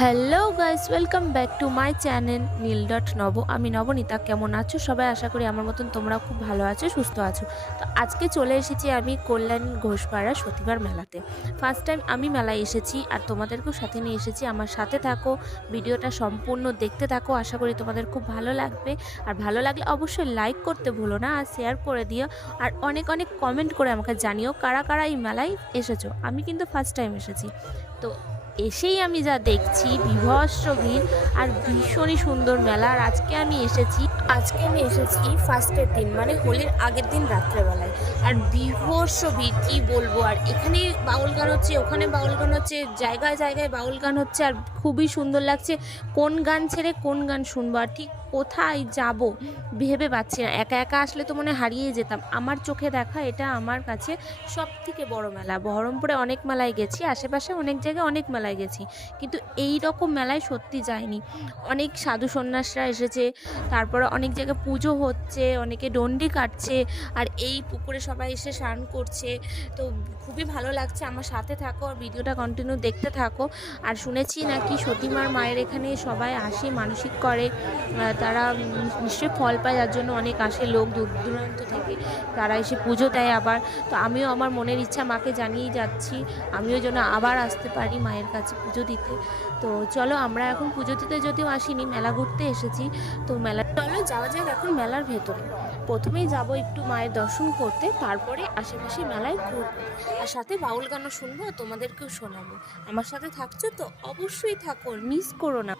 Hello guys welcome back to my channel Neel dot Nab আমি নবনীতা, কেমন আছো? সবাই আশা করি আমার মতন তোমরা খুব ভালো আছো, সুস্থ আছো। তো আজকে চলে এসেছি আমি কল্যাণ ঘোষপাড়া সতীবার মেলাতে। ফার্স্ট টাইম আমি মেলায় এসেছি আর তোমাদেরকেও সাথে নিয়ে এসেছি। আমার সাথে থাকো, ভিডিওটা সম্পূর্ণ দেখতে থাকো। আশা করি তোমাদের খুব ভালো লাগবে। আর ভালো লাগলে অবশ্যই লাইক করতে ভুলো না, আর শেয়ার করে দিও। আর অনেক অনেক কমেন্ট করে আমাকে জানিও কারা কারা এই মেলায় এসেছ। আমি কিন্তু ফার্স্ট টাইম এসেছি। তো এসেই আমি যা দেখছি, বিভৎস আর ভীষণই সুন্দর মেলা। আর আজকে আমি এসেছি, আজকে আমি এসেছি ফার্স্টের দিন মানে হোলির আগের দিন রাত্রেবেলায়। আর বিভৎস ভিড়, কী বলব? আর এখানে বাউল গান হচ্ছে, ওখানে বাউল গান হচ্ছে, জায়গায় জায়গায় বাউল গান হচ্ছে, আর খুবই সুন্দর লাগছে। কোন গান ছেড়ে কোন গান শুনব? আর ঠিক কোথায় যাব? ভেবে পাচ্ছি না। একা একা আসলে তো মনে হারিয়ে যেতাম। আমার চোখে দেখা এটা আমার কাছে সব থেকে বড় মেলা। বহরমপুরে অনেক মেলায় গেছি, আশেপাশে অনেক জায়গায় অনেক মেলায় গেছি। কিন্তু এই রকম মেলায় সত্যি যায়নি অনেক সাধু সন্ন্যাসরা এসেছে, তারপরে অনেক জায়গায় পুজো হচ্ছে, অনেকে ডন্ডি কাটছে, আর এই পুকুরে সবাই এসে স্নান করছে। তো খুবই ভালো লাগছে, আমার সাথে থাকো, আর ভিডিওটা কন্টিনিউ দেখতে থাকো। আর শুনেছি নাকি সতীমার মায়ের এখানে সবাই আসে, মানসিক করে। তারা নিশ্চয়ই ফল পায়, যার জন্য অনেক আসে লোক দূর দূরান্ত থেকে। তারা এসে পুজো দেয় আবার। তো আমিও আমার মনের ইচ্ছা মাকে জানিয়ে যাচ্ছি, আমিও যেন আবার আসতে পারি মায়ের কাছে পুজো দিতে তো চলো আমরা এখন পুজো দিতে যদিও আসিনি, মেলা ঘুরতে এসেছি। তো মেলা চলো, যাওয়া যাক এখন মেলার ভেতরে। প্রথমেই যাব একটু মায়ের দর্শন করতে, তারপরে আশেপাশে মেলায় ঘুরবো। আর সাথে বাউল গানও শুনব আর তোমাদেরকেও শোনাবো। আমার সাথে থাকছো তো অবশ্যই থাকো মিস করো না।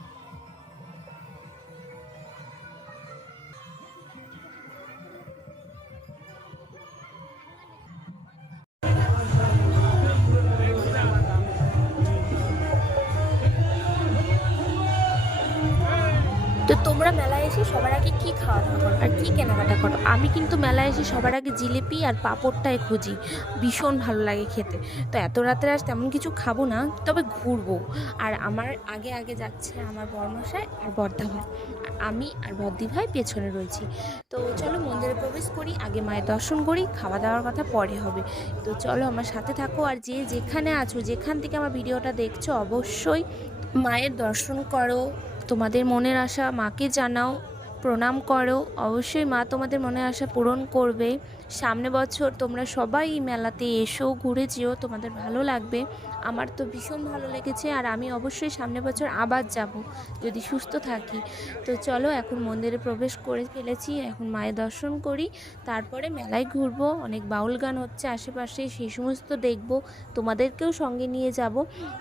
এসে সবার আগে কি খাওয়া দাওয়া করো আর কি কেনাকাটা করো? আমি কিন্তু মেলায় এসে সবার আগে জিলিপি আর পাঁপড়টাই খুঁজি। ভীষণ ভালো লাগে খেতে। তো এত রাতে আজ তেমন কিছু খাব না, তবে ঘুরবো। আর আমার আগে আগে যাচ্ছে আমার বর্মশাই আর বর্দা ভাই। আর আমি আর বদ্দি ভাই পেছনে রয়েছি। তো চলো মন্দিরে প্রবেশ করি, আগে মায়ের দর্শন করি, খাওয়া দাওয়ার কথা পরে হবে। তো চলো আমার সাথে থাকো আর যে যেখানে আছো, যেখান থেকে আমার ভিডিওটা দেখছ, অবশ্যই মায়ের দর্শন করো। তোমাদের মনের আশা, মাকে জানাও। প্রণাম করো। অবশ্যই মা তোমাদের মনে আশা পূরণ করবে সামনে বছর তোমরা সবাই এই মেলাতে এসো, ঘুরে যেও, তোমাদের ভালো লাগবে। আমার তো ভীষণ ভালো লেগেছে আর আমি অবশ্যই সামনে বছর আবার যাব, যদি সুস্থ থাকি। তো চলো, এখন মন্দিরে প্রবেশ করে ফেলেছি, এখন মায়ের দর্শন করি, তারপরে মেলায় ঘুরবো। অনেক বাউল গান হচ্ছে আশেপাশে, সেই সমস্ত দেখব। তোমাদেরকেও সঙ্গে নিয়ে যাব।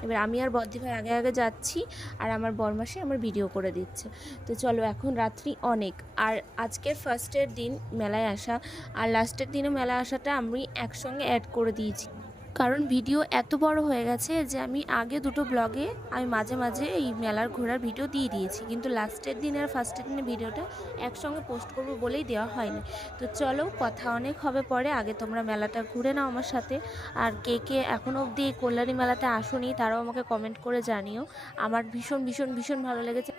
এবার আমি আর বদ্দি ভাই আগে আগে যাচ্ছি, আর আমার বরমাসে আমার ভিডিও করে দিচ্ছে। তো চলো, এখন রাত্রি অনেক, আর আজকের ফার্স্টের দিন মেলায় আসা, আর লাস্টের দিনে মেলা আসাটা আমি একসঙ্গে অ্যাড করে দিয়েছি। কারণ ভিডিও এত বড় হয়ে গেছে যে আমি আগে দুটো ব্লগে আমি মাঝে মাঝে এই মেলার ঘোরার ভিডিও দিয়ে দিয়েছি। কিন্তু লাস্টের দিন আর ফার্স্টের দিনের ভিডিওটা একসঙ্গে পোস্ট করব বলেই দেওয়া হয়নি। তো চলো কথা অনেক হবে পরে, আগে তোমরা মেলাটা ঘুরে নাও আমার সাথে। আর কে কে এখনও অবধি কল্যাণী মেলাতে আসোনি তারাও আমাকে কমেন্ট করে জানিও। আমার ভীষণ ভীষণ ভীষণ ভালো লেগেছে।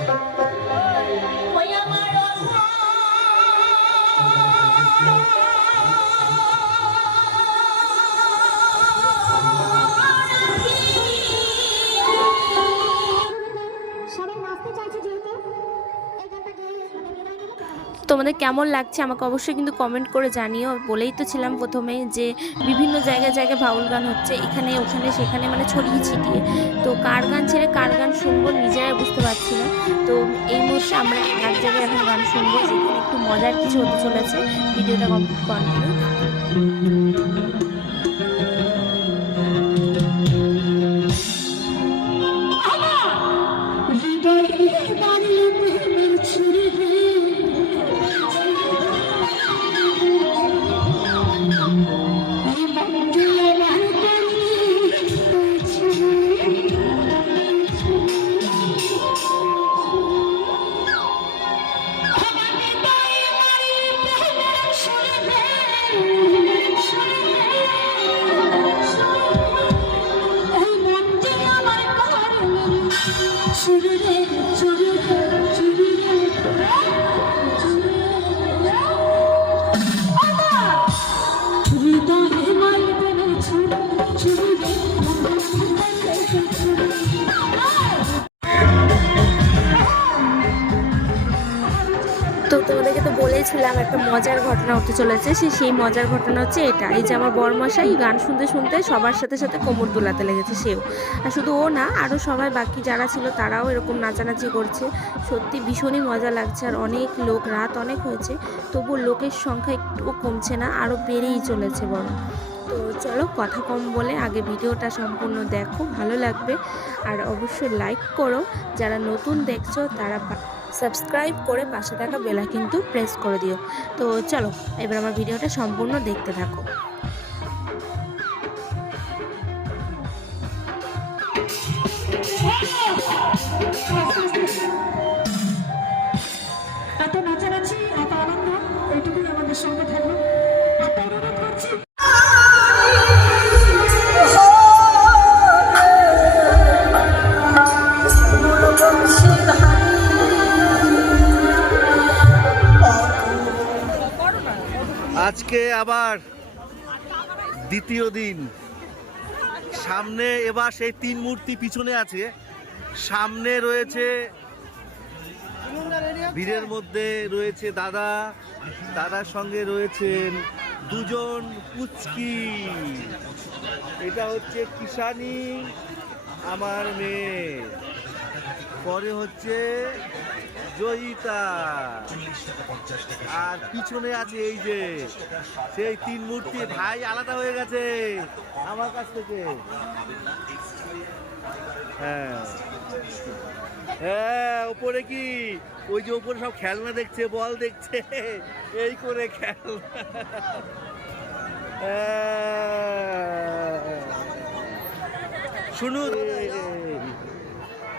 সবাই তোমাদের কেমন লাগছে আমাকে অবশ্যই কিন্তু কমেন্ট করে জানিও। বলেই তো ছিলাম প্রথমে যে বিভিন্ন জায়গায় জায়গায় বাউল গান হচ্ছে, এখানে, ওখানে, সেখানে মানে ছড়িয়ে ছিটিয়ে। তো কার গান ছেড়ে কার গান শুনব নিজেরাই বুঝতে পারছি না। তো এই মুহূর্তে আমরা এক জায়গায় এখন গান শুনব সেখানে একটু মজার কিছু হতে চলেছে। ভিডিওটা কমপ্লিট কন্টিনিউ বলেছিলাম একটা মজার ঘটনা হতে চলেছে, সে সেই মজার ঘটনা হচ্ছে এটা। এই যে আমার বরমশাই গান শুনতে শুনতে সবার সাথে সাথে কোমর দোলাতে লেগেছে, সেও। আর শুধু ও না আরও সবাই বাকি যারা ছিল তারাও এরকম নাচানাচি করছে। সত্যি ভীষণই মজা লাগছে আর অনেক লোক, রাত অনেক হয়েছে তবু লোকের সংখ্যা একটুও কমছে না আরও বেড়েই চলেছে বরং। তো চলো কথা কম বলে আগে ভিডিওটা সম্পূর্ণ দেখো, ভালো লাগবে। আর অবশ্যই লাইক করো, যারা নতুন দেখছ তারা সাবস্ক্রাইব করে পাশে থাকা বেলা কিন্তু প্রেস করে দিও। তো চলো, এবার আমার ভিডিওটা সম্পূর্ণ দেখতে থাকো। এত আবার দ্বিতীয় দিন। সামনে এবার সেই তিন মূর্তি পিছনে আছে। সামনে রয়েছে ভিড়ের মধ্যে রয়েছে দাদা। দাদার সঙ্গে রয়েছেন দুজন পুচকি। এটা হচ্ছে কিষানি, আমার মেয়ে। পরে হচ্ছে জয়িতা। আর পিছনে আছে এই যে, সেই তিন মূর্তি। ভাই, আলাদা হয়ে গেছে আমার কাছ থেকে। হ্যাঁ। হ্যাঁ ওপরে কি? ওই যে ওপরে সব খেলনা দেখছে, বল দেখছে। এই করে খেলনা। হ্যাঁ। শুনুন।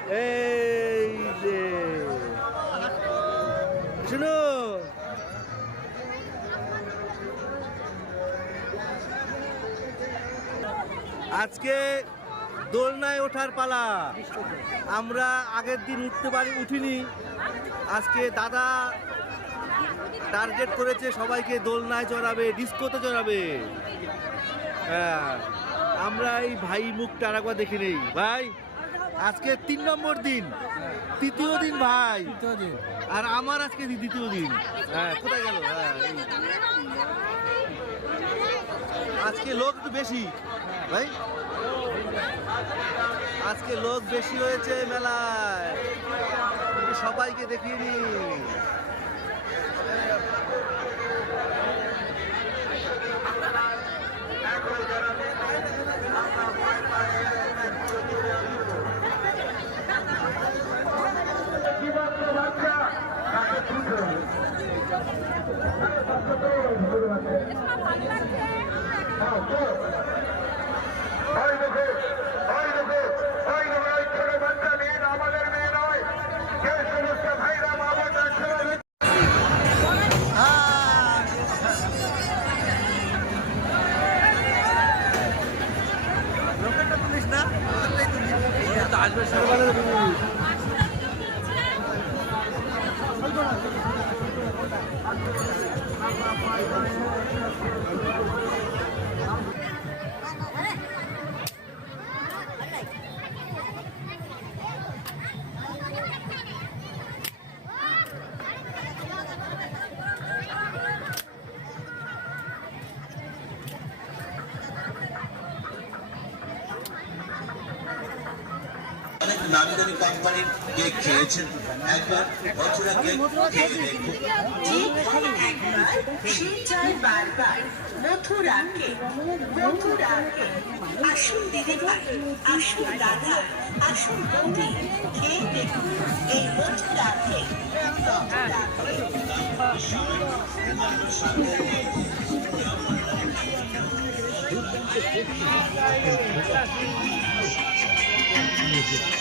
এই শুনো। আজকে দোলনায় ওঠার পালা। আমরা আগের দিন উঠতে পারি উঠিনি। আজকে দাদা টার্গেট করেছে সবাইকে দোলনায় চড়াবে ডিস্কোতে চড়াবে হ্যাঁ আমরা এই ভাই মুখটা আর একবার দেখে ভাই আজকে তিন নম্বর দিন। তৃতীয় দিন ভাই। আর আমার আজকে দ্বিতীয় দিন। হ্যাঁ কোথায় গেল? হ্যাঁ আজকে লোক একটু বেশি ভাই। আজকে লোক বেশি হয়েছে মেলায়। সবাইকে দেখিয়ে নি নামি দামি কোম্পানির কেক খেয়েছেন। একবার কেক চায় বারবার মথুরাকে মথুরাকে আসুন দিদি আসুন আসুন বৌদি এই মথুরাকে একটা ছবি হোক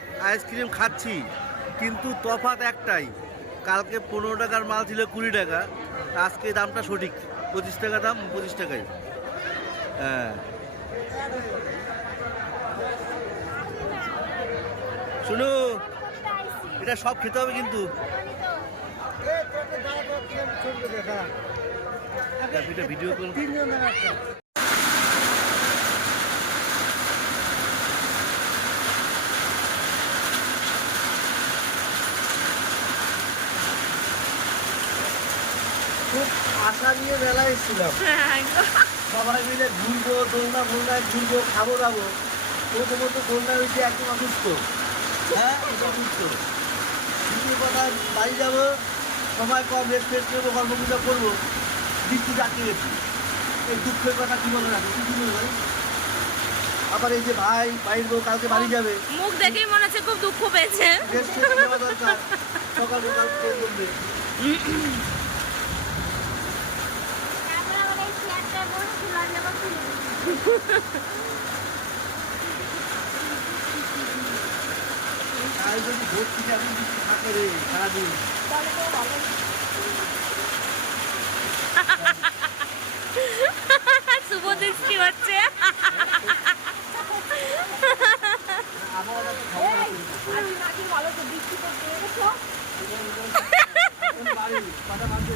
আইসক্রিম খাচ্ছি কিন্তু তফাৎ একটাই। কালকে পনেরো টাকার মাল ছিল কুড়ি টাকা আজকে দামটা সঠিক। পঁচিশ টাকা দাম পঁচিশ টাকাই। হ্যাঁ। শুনু এটা সব খেতে হবে কিন্তু। ভিডিও কল খুব আশা নিয়ে মেলায় এসেছিলাম। সবাই মিলে ঘুরবো দোলনা ফোলনায় ঘুরবো খাব দাবো। প্রথমত দোলনা হয়েছে একদম অসুস্থ। হ্যাঁ অসুস্থ। দ্বিতীয় কথা বাড়ি যাব সময় কম রেস্ট ফেস্ট করব গল্প করব। বৃষ্টি ডাকিয়ে গেছি। এই দুঃখের কথা কি বলে রাখো কি বলে ভাই? আবার এই যে ভাই বাইর বউ কালকে বাড়ি যাবে। মুখ দেখেই মনে হচ্ছে খুব দুঃখ পেয়েছে। দরকার সকাল সকাল কে বলবে আর যদি ভোট থেকে এখন কিছু থাকে রে সারাদিন শুভ দৃষ্টি হচ্ছে আবহাওয়াটা তো খবর আছে এখন বাড়ি কটা বাজে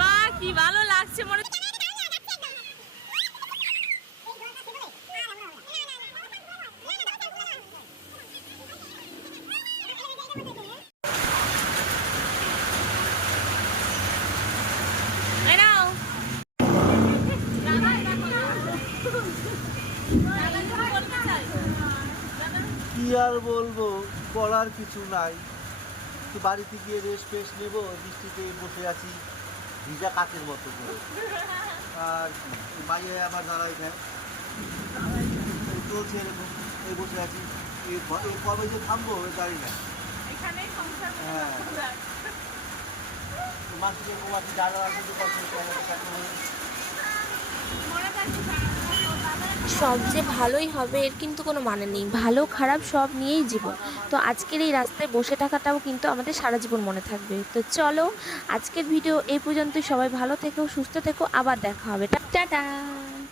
বাহ কি ভালো লাগছে মনে এই নাও কি আর বলব বলার কিছু নাই। তো বাড়িতে গিয়ে রেস্ট ফেস্ট নেব বৃষ্টিতে বসে আছি ভিজা কাকের মতো করে। আর মাইয়ে আমার দাঁড়াই দেয় চলছে এরকম এই বসে আছি। এই কবে যে থামবো ওই গাড়ি না। হ্যাঁ মাসিকে কমাচ্ছি দাদা আছে তো কষ্ট সব যে ভালোই হবে এর কিন্তু কোনো মানে নেই। ভালো, খারাপ সব নিয়েই জীবন। তো আজকের এই রাস্তায় বসে থাকাটাও কিন্তু আমাদের সারা জীবন মনে থাকবে। তো চলো, আজকের ভিডিও এই পর্যন্তই। সবাই ভালো থেকো, সুস্থ থেকো। আবার দেখা হবে। টাটা।